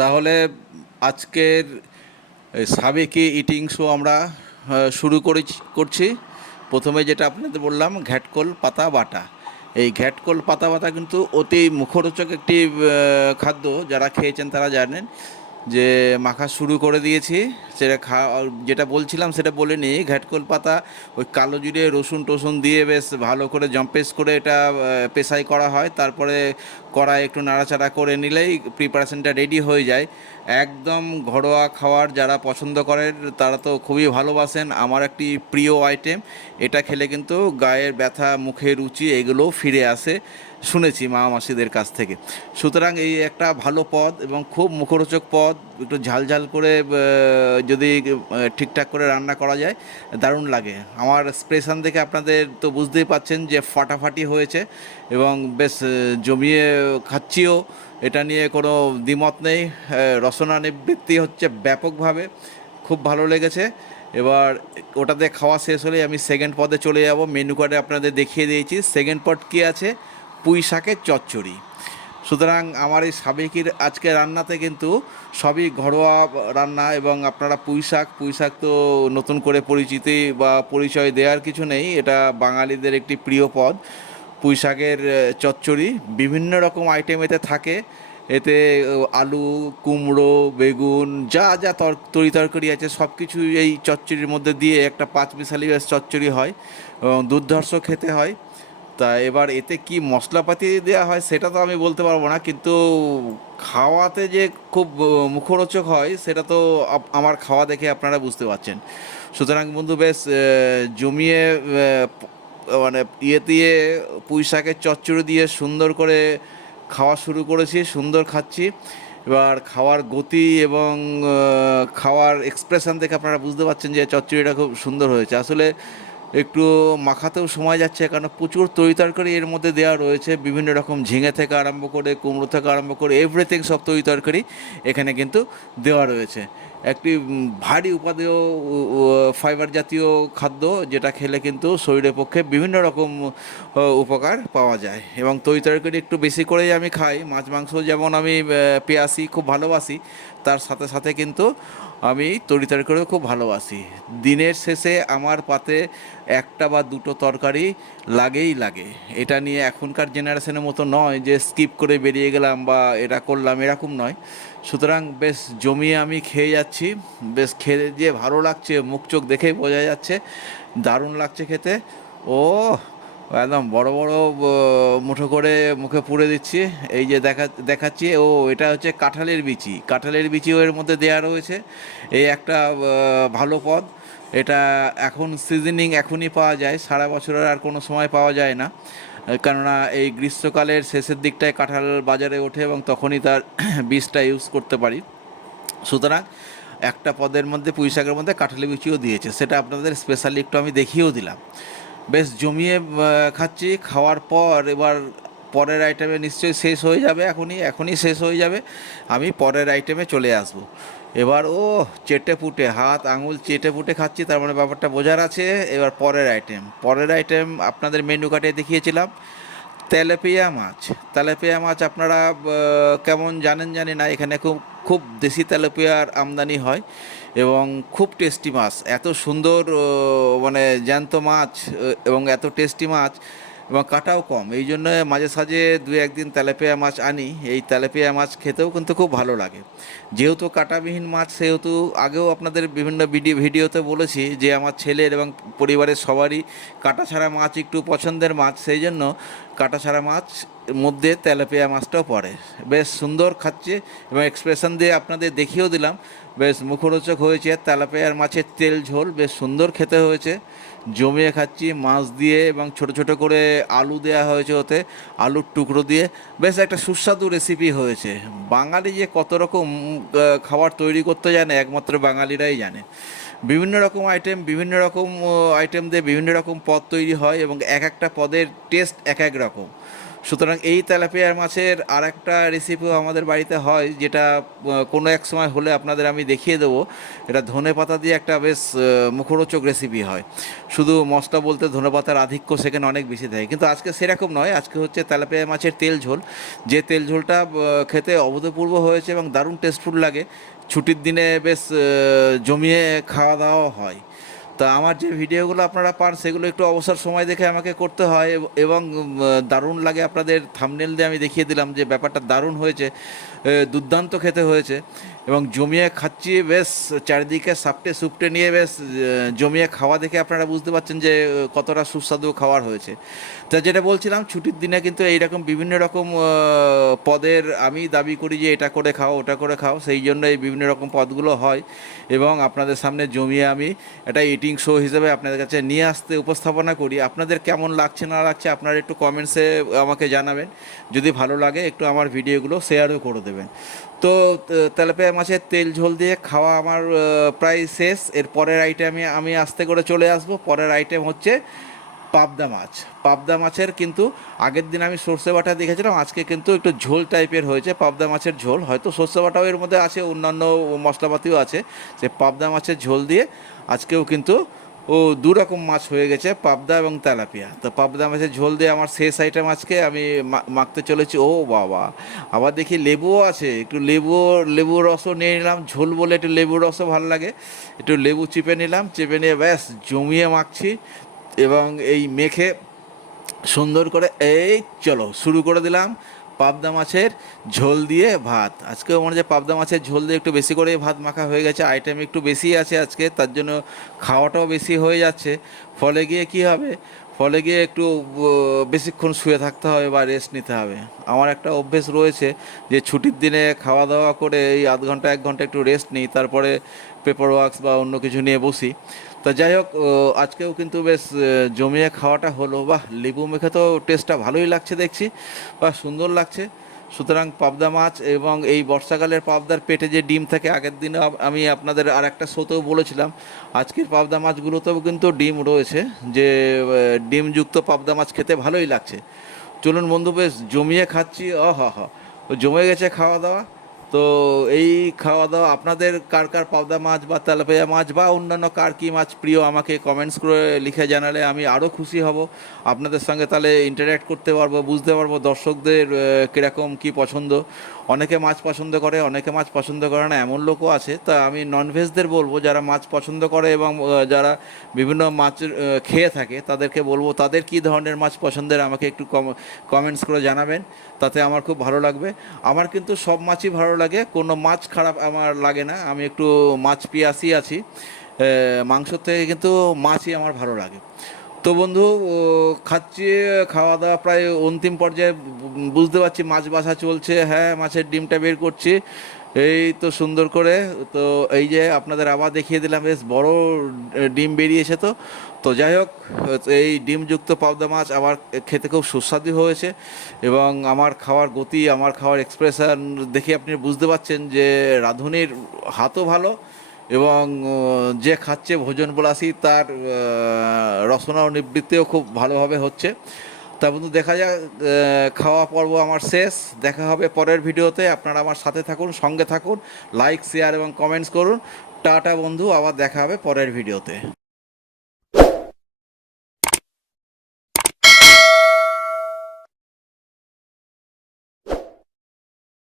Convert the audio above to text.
তাহলে আজকের সাবেকি eating show আমরা শুরু করছি। প্রথমে যেটা আপনাদের বললাম, ঘ্যাটকোল পাতা বাটা। এই ঘ্যাটকোল পাতা বাটা কিন্তু অতি মুখরোচক একটি খাদ্য। যারা খেয়েছেন তারা জানেন যে মাখা শুরু করে দিয়েছি। সেটা যেটা বলছিলাম সেটা বলে নিই। ঘ্যাটকোল পাতা ওই কালো জিরে রসুন টসুন দিয়ে বেশ ভালো করে জম্পেস করে এটা পেশাই করা হয়। তারপরে কড়াই একটু নাড়াচাড়া করে নিলেই প্রিপারেশনটা রেডি হয়ে যায়। একদম ঘরোয়া খাবার যারা পছন্দ করেন তারা তো খুবই ভালোবাসেন। আমার একটি প্রিয় আইটেম। এটা খেলে কিন্তু গায়ের ব্যথা, মুখের রুচি এগুলোও ফিরে আসে, শুনেছি মা মাসিদের কাছ থেকে। সুতরাং এই একটা ভালো পদ এবং খুব মুখরোচক পদ। একটু ঝাল ঝাল করে যদি ঠিকঠাক করে রান্না করা যায় দারুণ লাগে। আমার এক্সপ্রেশন দেখে আপনাদের তো বুঝতেই পাচ্ছেন যে ফাটাফাটি হয়েছে এবং বেশ জমিয়ে খাচ্ছিও। এটা নিয়ে কোনো দ্বিমত নেই। রসনা নিবৃত্তি হচ্ছে ব্যাপকভাবে। খুব ভালো লেগেছে। এবার ওটাতে খাওয়া শেষ হলেই আমি সেকেন্ড পদে চলে যাব। মেনু কার্ডে আপনাদের দেখিয়ে দিয়েছি সেকেন্ড পদ কী আছে। পুঁই শাকের চচ্চড়ি। সুতরাং আমার এই সাবেকির আজকে রান্নাতে কিন্তু সবই ঘরোয়া রান্না। এবং আপনারা পুঁই শাক তো নতুন করে পরিচিতি বা পরিচয় দেওয়ার কিছু নেই, এটা বাঙালিদের একটি প্রিয় পদ। পুঁই শাকের চচ্চড়ি বিভিন্ন রকম আইটেম এতে থাকে। এতে আলু, কুমড়ো, বেগুন যা যা তরি তরকারি আছে সব কিছু এই চচ্চড়ির মধ্যে দিয়ে একটা পাঁচমিশালি বেশ চচ্চড়ি হয় এবং দুর্ধর্ষ খেতে হয়। তা এবার এতে কি মশলাপাতি দেওয়া হয় সেটা তো আমি বলতে পারবো না, কিন্তু খাওয়াতে যে খুব মুখরোচক হয় সেটা তো আমার খাওয়া দেখে আপনারা বুঝতে পারছেন। সুতরাং বন্ধু বেশ জমিয়ে মানে ইয়ে দিয়ে পুঁই শাকের চচ্চড়ি দিয়ে সুন্দর করে খাওয়া শুরু করেছি, সুন্দর খাচ্ছি। এবার খাওয়ার গতি এবং খাওয়ার এক্সপ্রেশন দেখে আপনারা বুঝতে পারছেন যে চচ্চড়িটা খুব সুন্দর হয়েছে। আসলে একটু মাখাতেও সময় যাচ্ছে, কারণ প্রচুর তরিতরকারি এর মধ্যে দেওয়া রয়েছে। বিভিন্ন রকম ঝিঙে থেকে আরম্ভ করে কুমড়ো থেকে আরম্ভ করে এভরিথিং সব তরিতরকারি এখানে কিন্তু দেওয়া রয়েছে। একটি ভারী উপাদেয় ফাইবার জাতীয় খাদ্য, যেটা খেলে কিন্তু শরীরের পক্ষে বিভিন্ন রকম উপকার পাওয়া যায়। এবং তরিতরকারি একটু বেশি করেই আমি খাই। মাছ মাংস যেমন আমি পেঁয়াজি খুব ভালোবাসি, তার সাথে সাথে কিন্তু আমি তরিতরকারিও খুব ভালোবাসি। দিনের শেষে আমার পাতে একটা বা দুটো তরকারি লাগেই লাগে। এটা নিয়ে এখনকার জেনারেশনের মতো নয় যে স্কিপ করে বেরিয়ে গেলাম বা এটা করলাম, এরকম নয়। সুতরাং বেশ জমিয়ে আমি খেয়ে যাচ্ছি। বেশ খেয়ে যে ভালো লাগছে, মুখ চোখ দেখেই বোঝা যাচ্ছে দারুণ লাগছে খেতে। ও একদম বড় বড় মুঠো করে মুখে পুরে দিচ্ছি। এই যে দেখাচ্ছি, এটা হচ্ছে কাঁঠালের বিচি। কাঁঠালের বিচিও এর মধ্যে দেওয়া রয়েছে। এই একটা ভালো পদ। এটা এখন সিজনিং এখনই পাওয়া যায়, সারা বছরের আর কোনো সময় পাওয়া যায় না। কেননা এই গ্রীষ্মকালের শেষের দিকটায় কাঁঠাল বাজারে ওঠে এবং তখনই তার বীজটা ইউজ করতে পারি। সুতরাং একটা পদের মধ্যে পুঁই শাকের মধ্যে কাঁঠালি বিচিও দিয়েছে, সেটা আপনাদের স্পেশালি একটু আমি দেখিয়েও দিলাম। বেশ জমিয়ে খাচ্ছি। খাওয়ার পর এবার পরের আইটেমে নিশ্চয়ই শেষ হয়ে যাবে, এখনই এখনই শেষ হয়ে যাবে। আমি পরের আইটেমে চলে আসব। এবার চেটে পুটে হাত আঙুল চেটে পুটে খাচ্ছি, তার মানে ব্যাপারটা বোঝার আছে। এবার পরের আইটেম আপনাদের মেনু কার্ডে দেখিয়েছিলাম তেলাপিয়া মাছ। তেলাপিয়া মাছ আপনারা কেমন জানেন জানি না, এখানে খুব খুব দেশি তেলাপিয়ার আমদানি হয় এবং খুব টেস্টি মাছ। এত সুন্দর মানে জ্যান্ত মাছ এবং এত টেস্টি মাছ এবং কাটাও কম, এই জন্য মাঝে সাঝে দু একদিন তেলাপিয়া মাছ আনি। এই তেলাপিয়া মাছ খেতেও কিন্তু খুব ভালো লাগে। যেহেতু কাঁটাবিহীন মাছ, সেহেতু আগেও আপনাদের বিভিন্ন ভিডিওতে বলেছি যে আমার ছেলের এবং পরিবারের সবারই কাঁটা ছাড়া মাছ একটু পছন্দের মাছ, সেই জন্য কাঁটা ছাড়া মাছ মধ্যে তেলাপিয়া মাছটাও পড়ে। বেশ সুন্দর খাচ্ছে এবং এক্সপ্রেশন দিয়ে আপনাদের দেখিয়েও দিলাম। বেশ মুখরোচক হয়েছে। তেলাপিয়ার মাছের তেল ঝোল বেশ সুন্দর খেতে হয়েছে। জমিয়ে খাচ্ছি মাছ দিয়ে এবং ছোট ছোট করে আলু দেওয়া হয়েছে ওতে, আলুর টুকরো দিয়ে। বেশ একটা সুস্বাদু রেসিপি হয়েছে। বাঙালি যে কত রকম খাবার তৈরি করতে জানে একমাত্র বাঙালিরাই জানে। বিভিন্ন রকম আইটেম দিয়ে বিভিন্ন রকম পদ তৈরি হয় এবং এক একটা পদের টেস্ট এক এক রকম। সুতরাং এই তেলাপিয়া মাছের আর একটা রেসিপিও আমাদের বাড়িতে হয়, যেটা কোনো এক সময় হলে আপনাদের আমি দেখিয়ে দেবো। এটা ধনেপাতা দিয়ে একটা বেশ মুখরোচক রেসিপি হয়। শুধু মশলা বলতে ধনেপাতার আধিক্য সেখানে অনেক বেশি থাকে, কিন্তু আজকে সেরকম নয়। আজকে হচ্ছে তেলাপিয়া মাছের তেল ঝোল, যে তেল ঝোলটা খেতে অভূতপূর্ব হয়েছে এবং দারুণ টেস্টফুল লাগে। ছুটির দিনে বেশ জমিয়ে খাওয়া দাওয়া হয়। তা আমার যে ভিডিওগুলো আপনারা পান সেগুলো একটু অবসর সময় দেখে আমাকে করতে হয়, এবং দারুণ লাগে। আপনাদের থাম্বনেল দিয়ে আমি দেখিয়ে দিলাম যে ব্যাপারটা দারুণ হয়েছে, দুর্দান্ত খেতে হয়েছে এবং জমিয়ে খাচ্ছি বেশ। চারিদিকে সাপটে সুপটে নিয়ে বেশ জমিয়ে খাওয়া দেখে আপনারা বুঝতে পারছেন যে কতটা সুস্বাদু খাওয়ার হয়েছে। তা যেটা বলছিলাম, ছুটির দিনে কিন্তু এইরকম বিভিন্ন রকম পদের আমি দাবি করি যে এটা করে খাও ওটা করে খাও, সেই জন্য এই বিভিন্ন রকম পদগুলো হয় এবং আপনাদের সামনে জমিয়ে আমি এটা ইটিং শো হিসেবে আপনাদের কাছে নিয়ে আসতে উপস্থাপনা করি। আপনাদের কেমন লাগছে না লাগছে আপনারা একটু কমেন্টসে আমাকে জানাবেন। যদি ভালো লাগে একটু আমার ভিডিওগুলো শেয়ারও করে দেবেন। তো তেলাপিয়া মাছের তেল ঝোল দিয়ে খাওয়া আমার প্রায় শেষ। এর পরের আইটেমে আমি আস্তে করে চলে আসব। পরের আইটেম হচ্ছে পাবদা মাছ। পাবদা মাছের কিন্তু আগের দিন আমি সর্ষে বাটা দেখেছিলাম, আজকে কিন্তু একটু ঝোল টাইপের হয়েছে পাবদা মাছের ঝোল। হয়তো সর্ষে বাটাও এর মধ্যে আছে, অন্যান্য মশলাপাতিও আছে। সে পাবদা মাছের ঝোল দিয়ে আজকেও কিন্তু দু রকম মাছ হয়ে গেছে, পাবদা এবং তেলাপিয়া। তো পাবদা মাছের ঝোল দিয়ে আমার শেষ আইটেম আজকে আমি মাখতে চলেছি। ও বাবা, আবার দেখি লেবুও আছে, একটু লেবুর রসও নিয়ে নিলাম। ঝোল বলে একটু লেবুর রসও ভালো লাগে, একটু লেবু চিপে নিলাম, চেপে নিয়ে ব্যাস জমিয়ে মাখছি এবং এই মেখে সুন্দর করে এই চলো শুরু করে দিলাম পাবদা মাছের ঝোল দিয়ে ভাত। আজকেও মনে হচ্ছে পাবদা মাছের ঝোল দিয়ে একটু বেশি করে ভাত মাখা হয়ে গেছে, আইটেম একটু বেশি আছে আজকে, তার জন্য খাওয়াটাও বেশি হয়ে যাচ্ছে। ফলে গিয়ে কী হবে, ফলে গিয়ে একটু বেশিক্ষণ শুয়ে থাকতে হবে বা রেস্ট নিতে হবে। আমার একটা অভ্যেস রয়েছে যে ছুটির দিনে খাওয়া দাওয়া করে এই আধ ঘন্টা 1 ঘন্টা একটু রেস্ট নিই, তারপরে পেপার ওয়ার্কস বা অন্য কিছু নিয়ে বসি। তা যাই হোক, আজকেও কিন্তু বেশ জমিয়ে খাওয়াটা হলো। বাহ, লেবু মেখে তো টেস্টটা ভালোই লাগছে দেখছি, বাহ সুন্দর লাগছে। সুতরাং পাবদা মাছ এবং এই বর্ষাকালের পাবদার পেটে যে ডিম থাকে, আগের দিনে আমি আপনাদের আর একটা শোতেও বলেছিলাম, আজকের পাবদা মাছগুলোতেও কিন্তু ডিম রয়েছে, যে ডিমযুক্ত পাবদা মাছ খেতে ভালোই লাগছে। চলুন বন্ধু, বেশ জমিয়ে খাচ্ছি। জমে গেছে খাওয়া দাওয়া। তো এই খাওয়া দাওয়া আপনাদের কার কার পাবদা মাছ বা তেলাপিয়া মাছ বা অন্যান্য কার কী মাছ প্রিয় আমাকে কমেন্টস করে লিখে জানালে আমি আরও খুশি হব। আপনাদের সঙ্গে তাহলে ইন্টারঅ্যাক্ট করতে পারবো, বুঝতে পারবো দর্শকদের কীরকম কী পছন্দ। অনেকে মাছ পছন্দ করে, অনেকে মাছ পছন্দ করে না, এমন লোকও আছে। তা আমি ননভেজদের বলবো, যারা মাছ পছন্দ করে এবং যারা বিভিন্ন মাছ খেয়ে থাকে, তাদেরকে বলবো তাদের কী ধরনের মাছ পছন্দের আমাকে একটু কমেন্টস করে জানাবেন, তাতে আমার খুব ভালো লাগবে। আমার কিন্তু সব মাছই ভালো লাগে, কোনো মাছ খারাপ আমার লাগে না। আমি একটু মাছ পিয়াসি আছি, মাংসর থেকে কিন্তু মাছই আমার ভালো লাগে। তো বন্ধু, খাচ্ছি, খাওয়া দাওয়া প্রায় অন্তিম পর্যায়ে। বুঝতে পারছি মাছ বাছা চলছে। হ্যাঁ, মাছের ডিমটা বের করছি এই তো সুন্দর করে। তো এই যে আপনাদের আবার দেখিয়ে দিলাম, বেশ বড় ডিম বেরিয়েছে। তো তো যাই হোক, এই ডিমযুক্ত পাবদা মাছ আবার খেতে খুব সুস্বাদু হয়েছে এবং আমার খাওয়ার গতি, আমার খাওয়ার এক্সপ্রেশন দেখে আপনি বুঝতে পারছেন যে রাঁধুনির হাতও ভালো এবং যে খাচ্ছে ভোজন বিলাসী তার রসনা ও নিবৃত্তিও খুব ভালোভাবে হচ্ছে। তা বন্ধু, দেখা যাক, খাওয়া পর্ব আমার শেষ। দেখা হবে পরের ভিডিওতে। আপনারা আমার সাথে থাকুন, সঙ্গে থাকুন, লাইক শেয়ার এবং কমেন্টস করুন। টাটা বন্ধু, আবার দেখা হবে পরের ভিডিওতে।